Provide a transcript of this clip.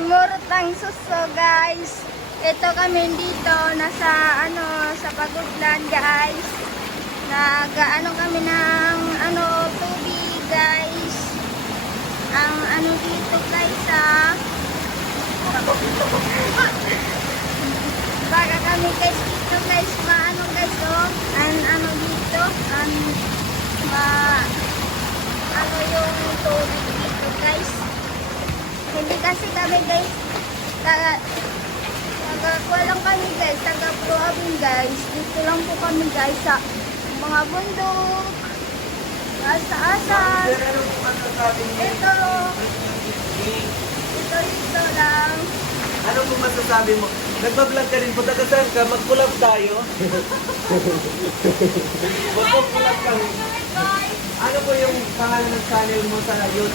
Namurot ng suso, guys. Ito kami dito, nasa sa Pagudlan, guys. Nag-ano kami ng tubig, guys. Ang dito, guys, baka kami guys dito, guys, guys, dito, yung tubig dito, guys. Hindi kasi kami, guys, taga-kuha lang kami, guys, taga-proabing, guys. Dito lang po kami, guys, sa mga bundok, asa-asa. Ito lang. Ano po masasabi mo? Nagbablog ka rin po, taga-saan ka? Mag-collab tayo. Mag-collab kami. Ano po yung pangalan ng channel mo sa YouTube?